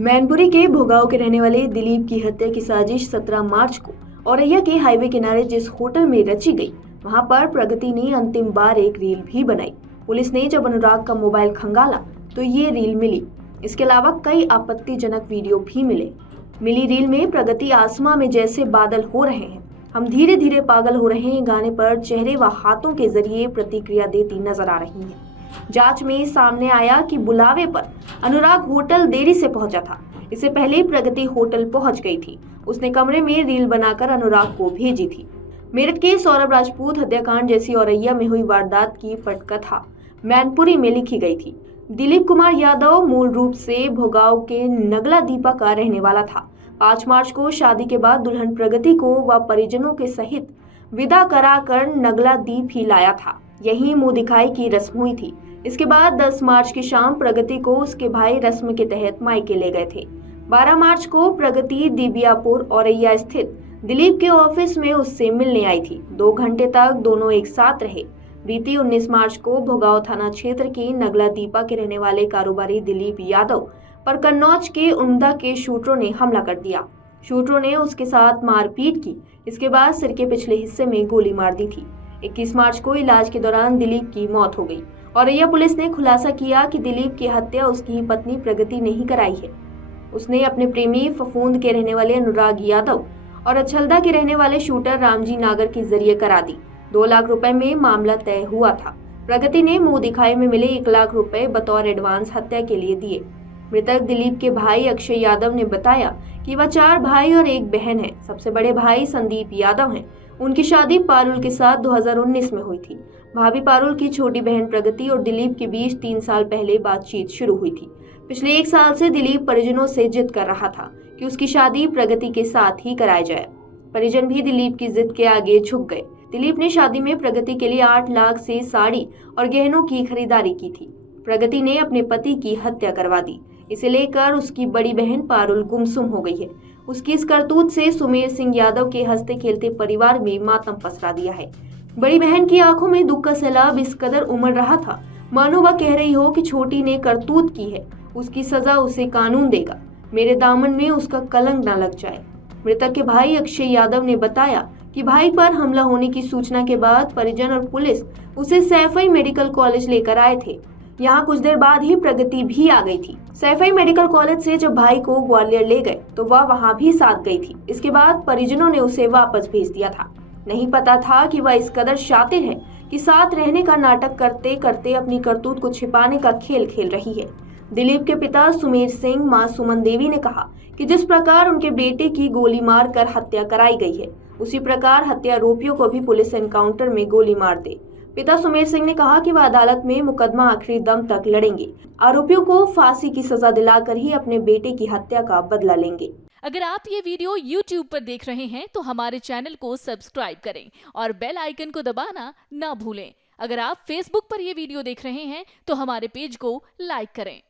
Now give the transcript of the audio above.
मैनपुरी के भोगांव के रहने वाले दिलीप की हत्या की साजिश 17 मार्च को औरैया के हाईवे किनारे जिस होटल में रची गई, वहां पर प्रगति ने अंतिम बार एक रील भी बनाई। पुलिस ने जब अनुराग का मोबाइल खंगाला तो ये रील मिली। इसके अलावा कई आपत्तिजनक वीडियो भी मिली रील में प्रगति आसमां में जैसे बादल हो रहे हैं, हम धीरे धीरे पागल हो रहे हैं गाने पर चेहरे व हाथों के जरिए प्रतिक्रिया देती नजर आ रही है। जांच में सामने आया कि बुलावे पर अनुराग होटल देरी से पहुंचा था। इससे पहले प्रगति होटल पहुंच गई थी। उसने कमरे में रील बनाकर अनुराग को भेजी थी। मेरठ के सौरभ राजपूत हत्याकांड जैसी औरैया में हुई वारदात की पटकथा मैनपुरी में लिखी गई थी। दिलीप कुमार यादव मूल रूप से भोगांव के नगला दीपा का रहने वाला था। 5 मार्च को शादी के बाद दुल्हन प्रगति को व परिजनों के सहित विदा कराकर नगला दीप ही लाया था। यही मुंह दिखाई की रस्म हुई थी। इसके बाद 10 मार्च की शाम प्रगति को उसके भाई रस्म के तहत मायके ले गए थे। 12 मार्च को प्रगति दिबियापुर औरैया स्थित दिलीप के ऑफिस में उससे मिलने आई थी। 2 घंटे तक दोनों एक साथ रहे। बीती 19 मार्च को भोगांव थाना क्षेत्र की नगला दीपा के रहने वाले कारोबारी दिलीप यादव पर कन्नौज के उम्दा के शूटरों ने हमला कर दिया। शूटरों ने उसके साथ मारपीट की। इसके बाद सिर के पिछले हिस्से में गोली मार दी थी। 21 मार्च को इलाज के दौरान दिलीप की मौत हो गई। औरैया पुलिस ने खुलासा किया कि दिलीप की हत्या उसकी ही पत्नी प्रगति ने ही कराई है। उसने अपने प्रेमी फफूंद के रहने वाले अनुराग यादव और अछलदा के रहने वाले शूटर रामजी नागर के जरिए करा दी। 2 लाख रुपए में मामला तय हुआ था। प्रगति ने मुंह दिखाई में मिले 1 लाख रुपए बतौर एडवांस हत्या के लिए दिए। मृतक दिलीप के भाई अक्षय यादव ने बताया कि वह 4 भाई और 1 बहन है। सबसे बड़े भाई संदीप यादव हैं। उनकी शादी पारुल के साथ 2019 में हुई थी। भाभी पारुल की छोटी बहन प्रगति और दिलीप के बीच 3 साल पहले बातचीत शुरू हुई थी। पिछले 1 साल से दिलीप परिजनों से जिद कर रहा था कि उसकी शादी प्रगति के साथ ही कराई जाए। परिजन भी दिलीप की जिद के आगे झुक गए। दिलीप ने शादी में प्रगति के लिए 8 लाख से साड़ी और गहनों की खरीदारी की थी। प्रगति ने अपने पति की हत्या करवा दी। इसे लेकर उसकी बड़ी बहन पारुल गुमसुम हो गई है। उसकी इस करतूत से सुमेर सिंह यादव के हंसते खेलते परिवार में मातम पसरा दिया है। बड़ी बहन की आंखों में दुख का सैलाब इस कदर उमड़ रहा था, मानो वह कह रही हो कि छोटी ने करतूत की है, उसकी सजा उसे कानून देगा, मेरे दामन में उसका कलंक न लग जाए। मृतक के भाई अक्षय यादव ने बताया कि भाई पर हमला होने की सूचना के बाद परिजन और पुलिस उसे सैफई मेडिकल कॉलेज लेकर आए थे। यहाँ कुछ देर बाद ही प्रगति भी आ गई थी। सैफई मेडिकल कॉलेज से जब भाई को ग्वालियर ले गए तो वह वहाँ भी साथ गई थी। इसके बाद परिजनों ने उसे वापस भेज दिया था। नहीं पता था कि वह इस कदर शातिर है कि साथ रहने का नाटक करते करते अपनी करतूत को छिपाने का खेल खेल रही है। दिलीप के पिता सुमेर सिंह, मां सुमन देवी ने कहा कि जिस प्रकार उनके बेटे की गोली मार कर हत्या कराई गई है, उसी प्रकार हत्यारोपियों को भी पुलिस एनकाउंटर में गोली मार दे। पिता सुमेर सिंह ने कहा कि वह अदालत में मुकदमा आखिरी दम तक लड़ेंगे। आरोपियों को फांसी की सजा दिलाकर ही अपने बेटे की हत्या का बदला लेंगे। अगर आप ये वीडियो YouTube पर देख रहे हैं तो हमारे चैनल को सब्सक्राइब करें और बेल आइकन को दबाना ना भूलें। अगर आप Facebook पर ये वीडियो देख रहे हैं तो हमारे पेज को लाइक करें।